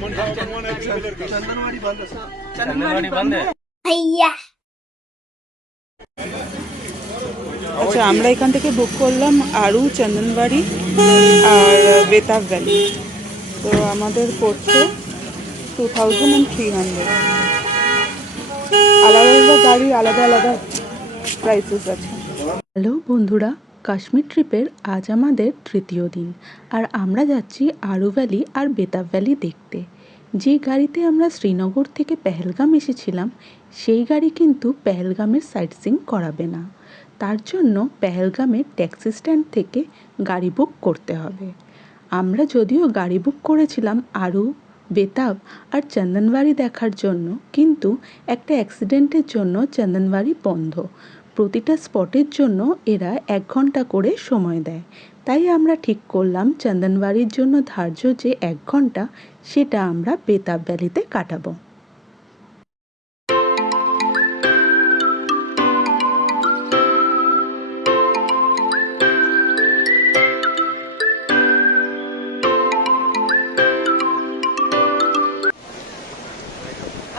चंदनवाड़ी बंद है। चंदनवाड़ी बंद है भैया। আচ্ছা, আমরা এখান থেকে বুক করলাম আরু, চন্দনবাড়ি আর বেতাব ভ্যালি। তো আমাদের পড়ছে 2300। আলাদা আলাদা গাড়ি, আলাদা আলাদা প্রাইসেস আছে। হ্যালো বন্ধুরা, কাশ্মীর ট্রিপের আজ আমাদের তৃতীয় দিন, আর আমরা যাচ্ছি আরু ভ্যালি আর বেতাব ভ্যালি দেখতে। যে গাড়িতে আমরা শ্রীনগর থেকে পেহেলগাম এসেছিলাম, সেই গাড়ি কিন্তু পেহেলগামের সাইট সিইং করাবে না। তার জন্য পেহেলগামের ট্যাক্সি স্ট্যান্ড থেকে গাড়ি বুক করতে হবে। আমরা যদিও গাড়ি বুক করেছিলাম আরু, বেতাব আর চন্দনবাড়ি দেখার জন্য, কিন্তু একটা অ্যাক্সিডেন্টের জন্য চন্দনবাড়ি বন্ধ। প্রতিটা স্পটের জন্য এরা 1 ঘন্টা করে সময় দেয়। তাই আমরা ঠিক করলাম চন্দনবাড়ির জন্য ধার্য যে 1 ঘন্টা, সেটা আমরা বেতাব ভ্যালিতে কাটাবো।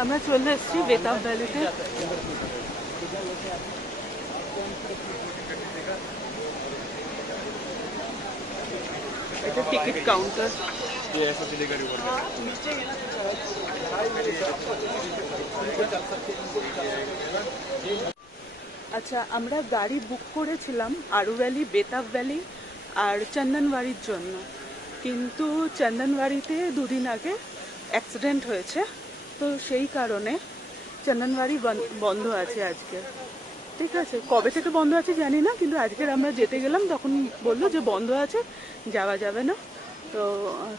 আমরা চলে এসেছি বেতাব ভ্যালিতে। এটা টিকিট কাউন্টার। আচ্ছা, আমরা গাড়ি বুক করেছিলাম আরু ভ্যালি, বেতাব ভ্যালি আর চন্দনবাড়ির জন্য, কিন্তু চন্দনবাড়িতে 2 দিন আগে অ্যাক্সিডেন্ট হয়েছে, তো সেই কারণে চন্দনবাড়ি বন্ধ আছে আজকে। ঠিক আছে, কবে থেকে বন্ধ আছে জানি না, কিন্তু আজকের আমরা যেতে গেলাম তখন বললো যে বন্ধ আছে, যাওয়া যাবে না। তো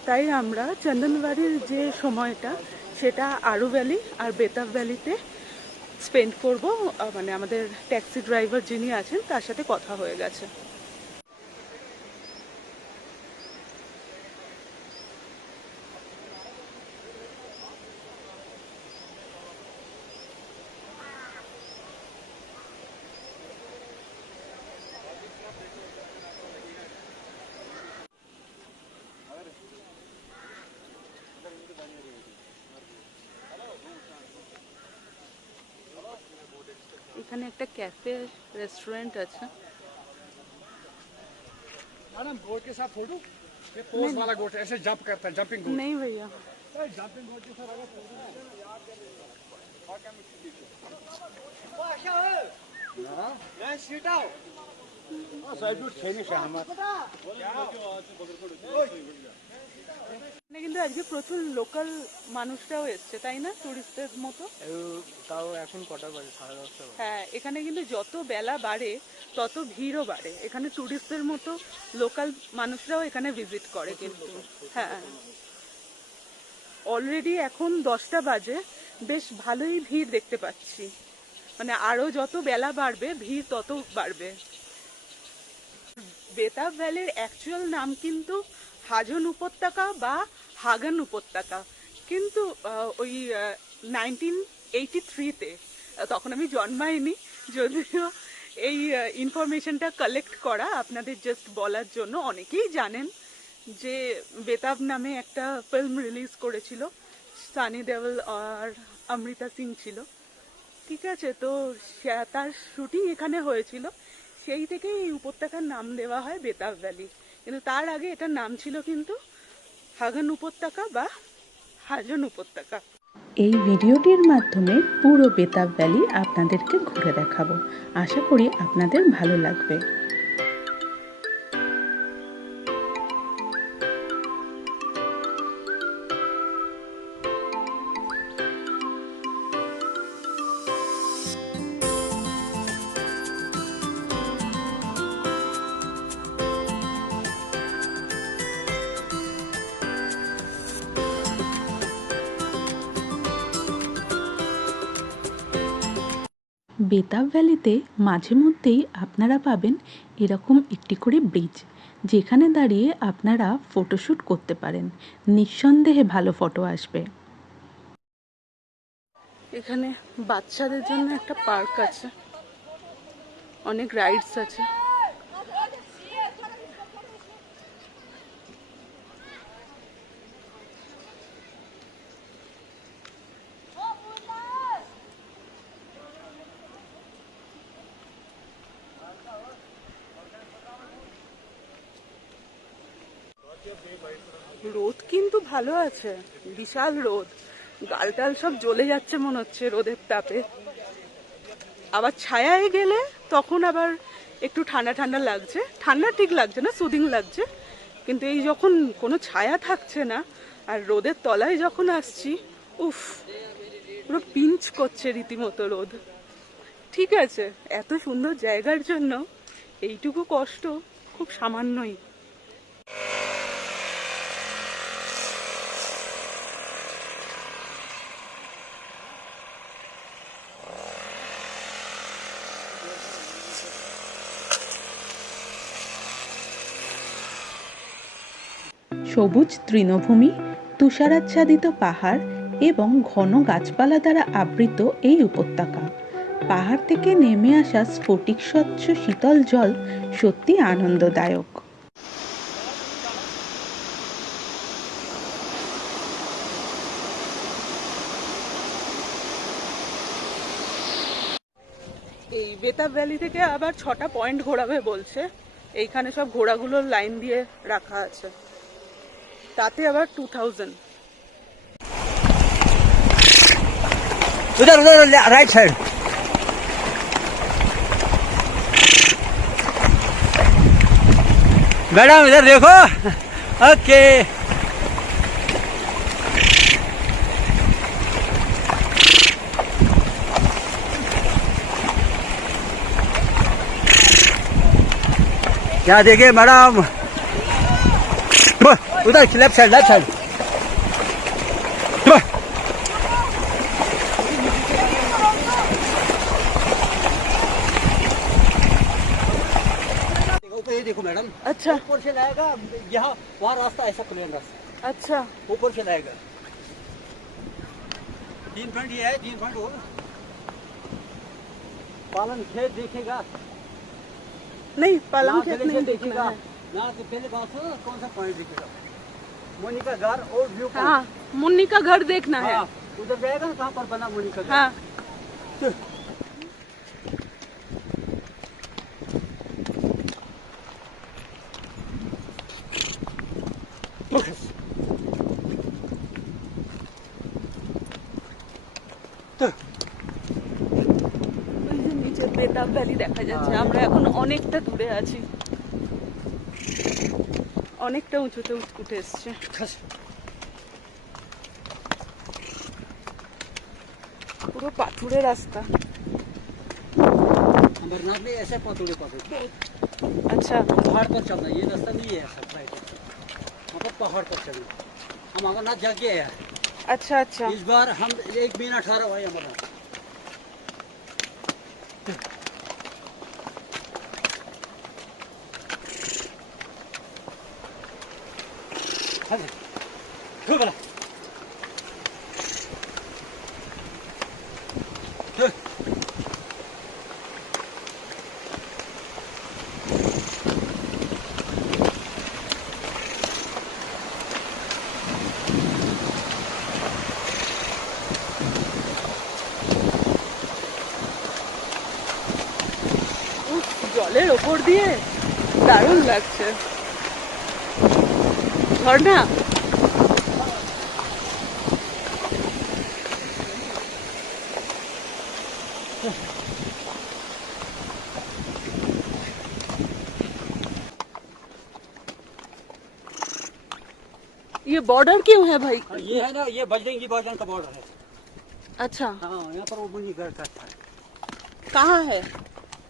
তাই আমরা চন্দনবাড়ির যে সময়টা, সেটা আরু ভ্যালি আর বেতাব ভ্যালিতে স্পেন্ড করব। মানে আমাদের ট্যাক্সি ড্রাইভার যিনি আছেন তার সাথে কথা হয়ে গেছে। এখানে একটা ক্যাফে রেস্টুরেন্ট আছে। मैडम गोट के साथ फोटो, ये पोज वाला गोट ऐसे जंप करता है, जंपिंग गोट। नहीं भैया, जंपिंग गोट के साथ अगर फोटो हां मैं सीट आओ साइड टू खेनी से हम কিন্তু আজকে প্রচুর লোকাল মানুষরাও এসছে, তাই না? টুরিস্টদের মতো। তাও এখন কটা বাজে? 10:30। হ্যাঁ, এখানে কিন্তু যত বেলা বাড়ে তত ভিড়ও বাড়ে। এখানে টুরিস্টদের মতো লোকাল মানুষরাও এখানে ভিজিট করে কিন্তু। হ্যাঁ, অলরেডি এখন 10টা বাজে, বেশ ভালোই ভিড় দেখতে পাচ্ছি। মানে আরো যত বেলা বাড়বে ভিড় তত বাড়বে। বেতাব ভ্যালির অ্যাকচুয়াল নাম কিন্তু হাজন উপত্যকা বা হাগান উপত্যকা, কিন্তু ওই 1983-তে, তখন আমি জন্মাইনি, যদিও এই ইনফরমেশনটা কালেক্ট করা আপনাদের জাস্ট বলার জন্য। অনেকেই জানেন যে বেতাব নামে একটা ফিল্ম রিলিজ করেছিল, সানি দেওল আর অমৃতা সিং ছিল। ঠিক আছে, তো তার শুটিং এখানে হয়েছিল, সেই থেকেই এই উপত্যকার নাম দেওয়া হয় বেতাব ভ্যালি। কিন্তু তার আগে এটার নাম ছিল কিন্তু হাগান উপত্যকা বা হাজন উপত্যকা। এই ভিডিওটির মাধ্যমে পুরো বেতাব ভ্যালি আপনাদেরকে ঘুরে দেখাবো। আশা করি আপনাদের ভালো লাগবে। বেতাব ভ্যালিতে মাঝে মধ্যেই আপনারা পাবেন এরকম একটি করে ব্রিজ, যেখানে দাঁড়িয়ে আপনারা ফটোশ্যুট করতে পারেন। নিঃসন্দেহে ভালো ফটো আসবে। এখানে বাচ্চাদের জন্য একটা পার্ক আছে, অনেক রাইডস আছে। রোদ কিন্তু ভালো আছে, বিশাল রোদ, গাল টাল সব জ্বলে যাচ্ছে মনে হচ্ছে রোদের তাপে। আবার ছায়ায় গেলে তখন আবার একটু ঠান্ডা ঠান্ডা লাগছে, ঠান্ডা ঠিক লাগছে না, সুদিং লাগছে। কিন্তু এই যখন কোনো ছায়া থাকছে না আর রোদের তলায় যখন আসছি, উফ, পুরো পিঞ্চ করছে রীতিমতো রোদ। ঠিক আছে, এত সুন্দর জায়গার জন্য এইটুকু কষ্ট খুব সামান্যই। সবুজ তৃণভূমি, তুষারাচ্ছাদিত পাহাড় এবং ঘন গাছপালা দ্বারা আবৃত এই উপত্যকা। পাহাড় থেকে নেমে আসা স্ফটিক স্বচ্ছ শীতল জল সত্যি আনন্দদায়ক। এই বেতাব ভ্যালি থেকে আবার 6টা পয়েন্ট ঘোরাবে বলছে। এইখানে সব ঘোড়াগুলোর লাইন দিয়ে রাখা আছে, তাতে আবার 2000। उधर उधर राइट साइड। मैडम इधर देखो। ओके क्या देखिए मैडम, उधर लेफ्ट साइड लेफ्ट साइड। ये देखो मैडम, अच्छा ऊपर से लाएगा, यहाँ वहाँ रास्ता ऐसा प्लेन रास्ता, अच्छा, ऊपर से लाएगा। 3 फंड ये है, 3 फंड होगा। पालन खेत देखेगा, नहीं पालम यहाँ खेत गले से नहीं देखना है। यहाँ से पहले बात सुनो, कौन सा पॉइंट दिखेगा? मोनिका घर और व्यू हाँ, मुन्नी का घर देखना है। हाँ, उधर जाएगा ना, कहाँ पर बना मोनिका घर। हाँ, ওই যে নিচে বেতাব ভ্যালি দেখা যাচ্ছে। আমরা এখন অনেকটা দূরে আছি, অনেকটা উঁচুতে উঠে এসছে। পুরো পাথুরে রাস্তা। अमरनाथ में ऐसे पतोड़े पकड़े, अच्छा, पहाड़ पर चलना, ये रास्ता नहीं है ऐसा राइट, मतलब पहाड़ पर चलना। हम अमरनाथ जाके आए हैं। अच्छा अच्छा, इस बार हम 1 महीना 18 हुआ है अमरनाथ। জলের ওপর দিয়ে দারুণ লাগছে। ঝর্ণা, ये बॉर्डर क्यों है भाई? ये है ना, ये बजरंगी भाईजान का बॉर्डर है। अच्छा, हाँ, यहाँ पर वो मुनि घर का था, कहाँ है?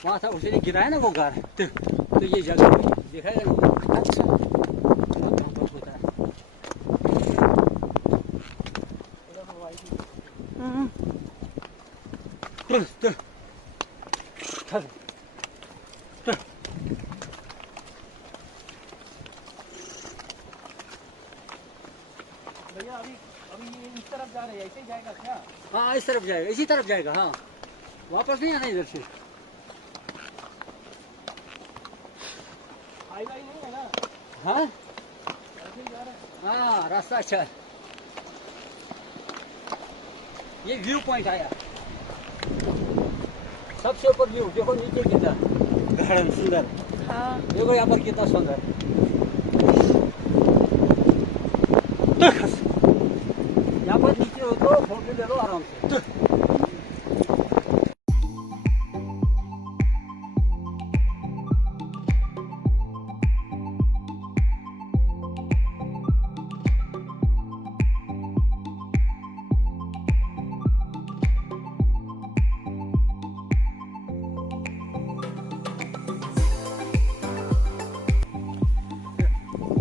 वहाँ था, उसने गिराया ना वो घर, तो ये जगह देखा है ना, अच्छा, वहाँ पर होता है। हम्म, भैया अभी इस तरफ जा रहे हैं, ऐसे ही जाएगा क्या? हाँ, इस तरफ जाएगा, इसी तरफ जाएगा। हाँ, वापस नहीं आना इधर से। हाईवे नहीं है ना? हाँ, हाँ, रास्ता अच्छा है। ये व्यू पॉइंट आया, सबसे ऊपर व्यू देखो, नीचे कितना गार्डन सुंदर। हाँ, देखो यहाँ पर कितना सुंदर। ये ले लो आराम से।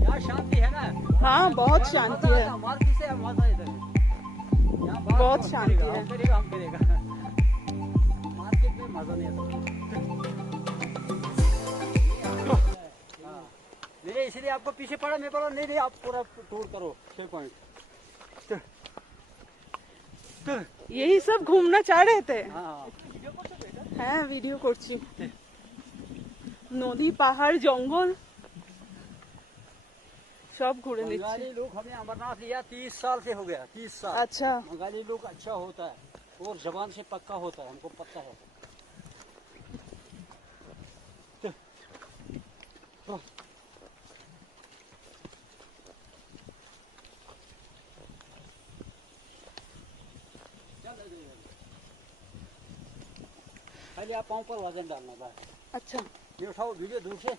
यहाँ शांति है ना? हाँ बहुत शांति है, मार्केट से मजा इधर है। यहाँ बाहर बहुत हम शांति करेगा, है। हम करेगा, हम करेगा। मार्केट में मजा नहीं आता। हाँ। नहीं इसलिए आपको पीछे पड़ा, मैं बोला नहीं नहीं आप पूरा टूर करो 6 पॉइंट। यही सब घूमना चाह रहे थे। हाँ হ্যাঁ ভিডিও করছি, নদী পাহাড় জঙ্গল সব ঘুরে নিচ্ছি। बंगाली लोग हमें अमरनाथ लिया 30 साल से हो गया, 30 साल। আচ্ছা बंगाली लोग अच्छा होता है और जबान से पक्का होता है, हमको पता है। खाली आप पाँव पर वजन डालना था। আচ্ছা ये उठाओ वीडियो दूर से।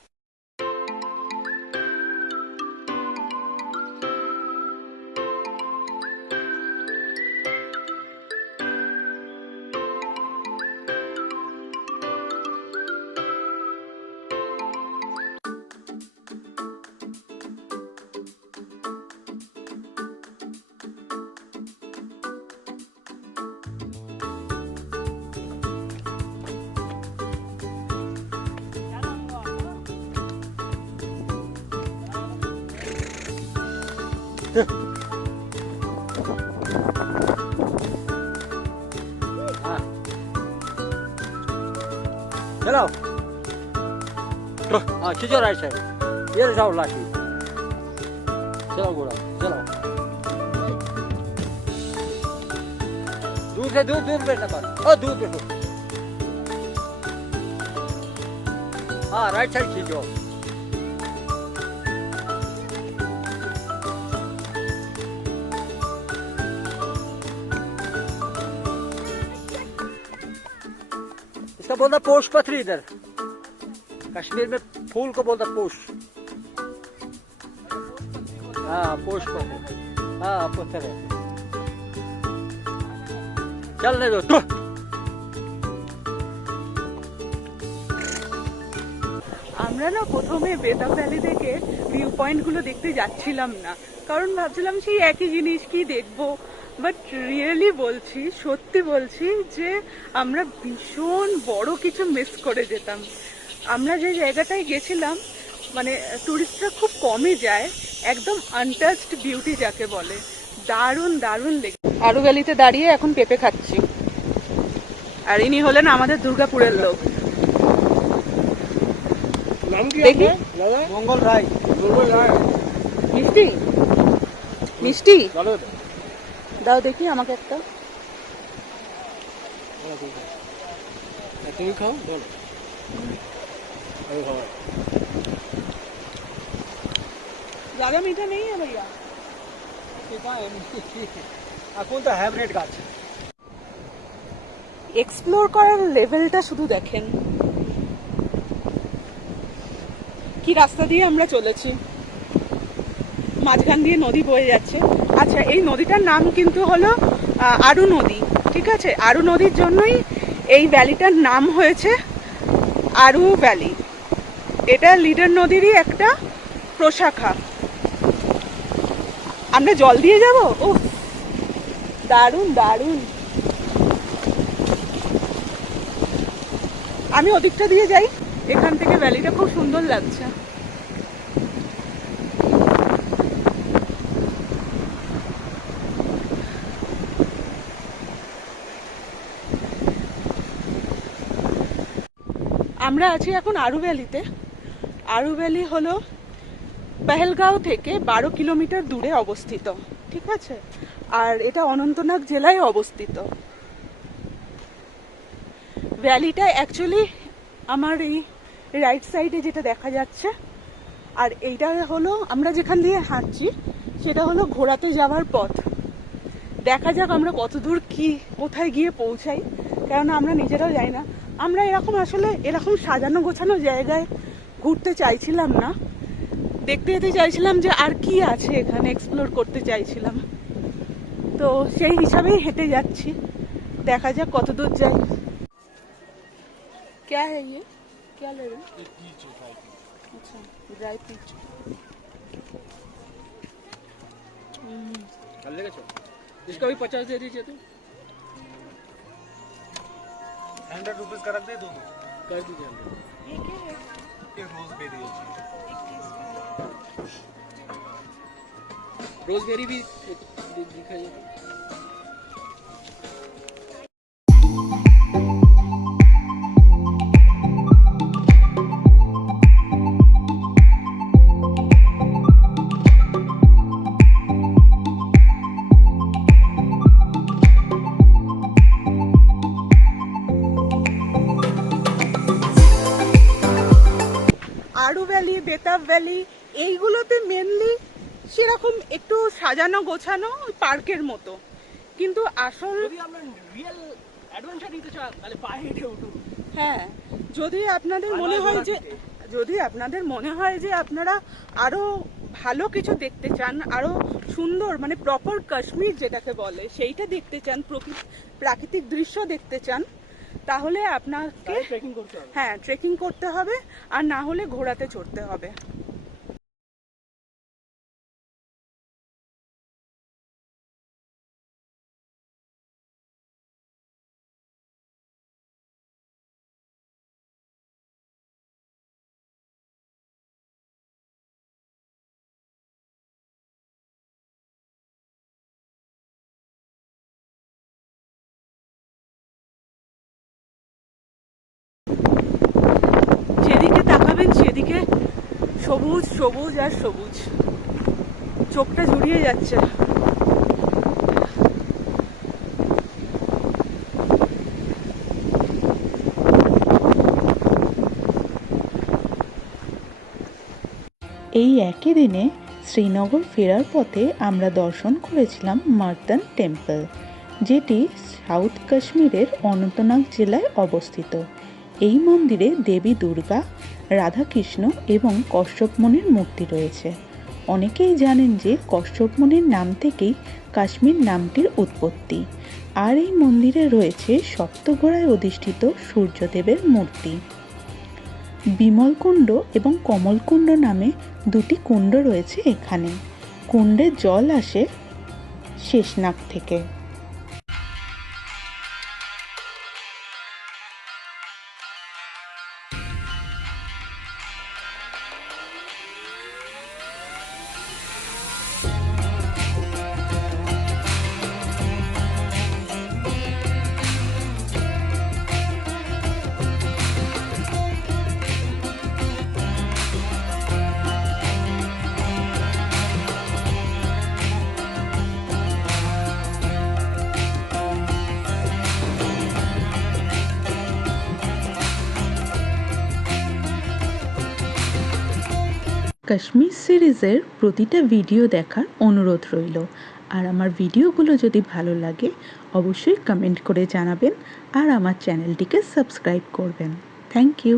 हाँ। चलो हाँ खींचो राइट साइड, ये जाओ लाठी। चलो घोड़ा चलो, दूर से दूर दूर बैठना पर, दूर बैठो। हाँ राइट साइड खींचो। इसका बोलता पोष पथरी, इधर कश्मीर में फूल को बोलता पोष। हाँ पोष पथरी, हाँ पत्थर है। चलने दो तो। আমরা না প্রথমে বেতাব ভ্যালি থেকে ভিউ পয়েন্ট গুলো দেখতে যাচ্ছিলাম না, কারণ ভাবছিলাম সেই একই জিনিস কি দেখবো। বাট রিয়েলি বলছি, সত্যি বলছি যে আমরা ভীষণ বড় কিছু মিস করে যেতাম। আমরা যে জায়গাটায় গেছিলাম মানে টুরিস্টরা খুব কমই যায়, একদম আনটাচড বিউটি যাকে বলে, দারুণ দারুণ লেগে। আরু ভ্যালিতে দাঁড়িয়ে এখন পেঁপে খাচ্ছি, আর ইনি হলেন আমাদের দুর্গাপুরের লোক। দেখি मंगल राय, মিষ্টি মিষ্টি দাও দেখি আমাকে একটা। তুমি খাও বলো। ज्यादा मीठा नहीं है भैया। কোনটা হাইব্রিড গাছ? এক্সপ্লোর করার লেভেলটা শুধু দেখেন, কি রাস্তা দিয়ে আমরা চলেছি, মাঝখান দিয়ে নদী বয়ে যাচ্ছে। আচ্ছা এই নদীটার নাম কিন্তু হলো আরু নদী, ঠিক আছে? আরু নদীর জন্যই এই ভ্যালিটার নাম হয়েছে আরু ভ্যালি। এটা লিডার নদীরই একটা প্রশাখা। আমরা জল দিয়ে যাব, ও দারুণ দারুণ। আমি ওদিকটা দিয়ে যাই, এখান থেকে ভ্যালিটা খুব সুন্দর লাগছে। আমরা আছি এখন আরু ভ্যালিতে। আরু ভ্যালি হলো পেহেলগাঁও থেকে 12 কিলোমিটার দূরে অবস্থিত, ঠিক আছে? আর এটা অনন্তনাগ জেলায় অবস্থিত। ভ্যালিটা অ্যাকচুয়ালি আমার এই রাইট সাইডে যেটা দেখা যাচ্ছে, আর এইটা হলো আমরা যেখান দিয়ে হাঁটছি সেটা হলো ঘোড়াতে যাওয়ার পথ। দেখা যাক আমরা কতদূর কি কোথায় গিয়ে পৌঁছাই, কেননা আমরা নিজেরাও যাই না। আমরা এরকম আসলে এরকম সাজানো গোছানো জায়গায় ঘুরতে চাইছিলাম না, দেখতে যেতে চাইছিলাম যে আর কি আছে এখানে, এক্সপ্লোর করতে চাইছিলাম। তো সেই হিসাবেই হেঁটে যাচ্ছি, দেখা যাক কতদূর যাই। क्या है ये, क्या ले रहे हैं? अच्छा, ड्राई पीच। कर लेगा चलो, इसका भी 50 दे दीजिए तो। 100 रुपीज का रख दे दोनों। कर दीजिए। ये क्या है? ये रोजबेरी है जी। रोजबेरी भी दिखाइए। আরু ভ্যালি, বেতাব ভ্যালি, এইগুলোতে মেনলি সেরকম একটু সাজানো গোছানো পার্কের মতো, কিন্তু আসল যদি আমরা রিয়েল অ্যাডভেঞ্চার নিতে চাই তাহলে পায়ে হেঁটে উঠুন। হ্যাঁ, যদি আপনাদের মনে হয় যে আপনারা আরো ভালো কিছু দেখতে চান, আরো সুন্দর মানে প্রপার কাশ্মীর যেটাকে বলে সেইটা দেখতে চান, প্রাকৃতিক দৃশ্য দেখতে চান, তাহলে আপনাকে ট্রেকিং করতে হবে। হ্যাঁ, ট্রেকিং করতে হবে, আর না হলে ঘোড়াতে চড়তে হবে। যেদিকে তাকাবেন সেদিকে সবুজ সবুজ আর সবুজ, চোখটা জুড়িয়ে যাচ্ছে। এই একই দিনে শ্রীনগর ফেরার পথে আমরা দর্শন করেছিলাম মার্দান টেম্পল, যেটি সাউথ কাশ্মীরের অনন্তনাগ জেলায় অবস্থিত। এই মন্দিরে দেবী দুর্গা, রাধাকৃষ্ণ এবং কশ্যপ মুনির মূর্তি রয়েছে। অনেকেই জানেন যে কশ্যপ মুনির নাম থেকেই কাশ্মীর নামটির উৎপত্তি। আর এই মন্দিরে রয়েছে সপ্তঘোড়ায় অধিষ্ঠিত সূর্যদেবের মূর্তি। বিমলকুণ্ড এবং কমলকুণ্ড নামে দুটি কুণ্ড রয়েছে এখানে। কুণ্ডের জল আসে শেষনাগ থেকে। কাশ্মীর সিরিজের প্রতিটা ভিডিও দেখার অনুরোধ রইল। আর আমার ভিডিওগুলো যদি ভালো লাগে অবশ্যই কমেন্ট করে জানাবেন আর আমার চ্যানেলটিকে সাবস্ক্রাইব করবেন। Thank you.